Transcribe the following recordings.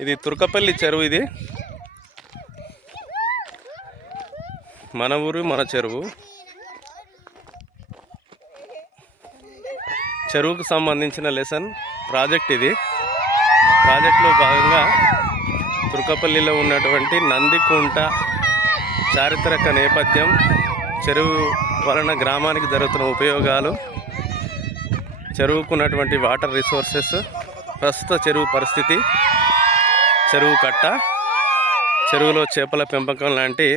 ఇది తుర్కపల్లి చెరువు. ఇది మన ఊరు, మన చెరువు. చెరువుకు సంబంధించిన లెసన్ ప్రాజెక్ట్ ఇది. ప్రాజెక్టులో భాగంగా తుర్కపల్లిలో ఉన్నటువంటి నందికుంట చారిత్రక నేపథ్యం, చెరువు వలన గ్రామానికి జరుగుతున్న ఉపయోగాలు, చెరువుకున్నటువంటి వాటర్ రిసోర్సెస్, ప్రస్తుత చెరువు పరిస్థితి, చెరువు కట్ట, చెరువులో చేపల పెంపకం లాంటి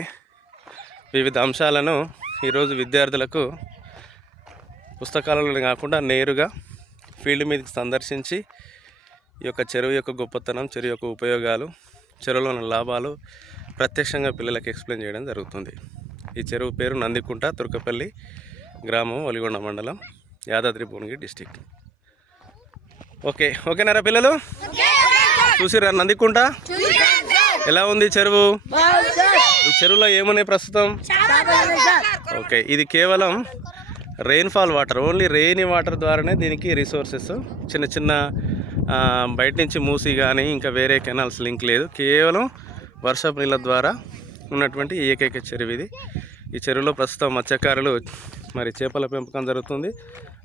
వివిధ అంశాలను ఈరోజు విద్యార్థులకు పుస్తకాలలో కాకుండా నేరుగా ఫీల్డ్ మీదకి సందర్శించి ఈ యొక్క చెరువు యొక్క గొప్పతనం, చెరువు యొక్క ఉపయోగాలు, చెరువులో ఉన్న లాభాలు ప్రత్యక్షంగా పిల్లలకు ఎక్స్ప్లెయిన్ చేయడం జరుగుతుంది. ఈ చెరువు పేరు నందికుంట, తుర్కపల్లి గ్రామం, ఒలిగొండ మండలం, యాదాద్రి భువనగిరి డిస్టిక్. ఓకేనారా పిల్లలు? చూసిరా నందికుంట ఎలా ఉంది చెరువు? ఈ చెరువులో ఏమున్నాయి ప్రస్తుతం? ఓకే, ఇది కేవలం rainfall water, only rain water ద్వారానే దీనికి రిసోర్సెస్. చిన్న చిన్న బయట నుంచి మూసి కానీ ఇంకా వేరే కెనాల్స్ లింక్ లేదు, కేవలం వర్షపు నీళ్ళ ద్వారా ఉన్నటువంటి ఏకైక చెరువు ఇది. ఈ చెరువులో ప్రస్తుతం మత్స్యకారులు మరి చేపల పెంపకం జరుగుతుంది.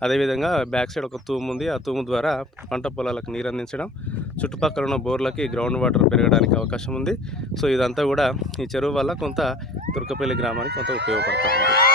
అదేవిధంగా బ్యాక్ సైడ్ ఒక తూము ఉంది, ఆ తూము ద్వారా పంట పొలాలకు నీరు అందించడం, చుట్టుపక్కల ఉన్న బోర్లకి గ్రౌండ్ వాటర్ పెరగడానికి అవకాశం ఉంది. సో ఇదంతా కూడా ఈ చెరువు వల్ల కొంత తుర్కపల్లి గ్రామానికి కొంత ఉపయోగపడుతుంది.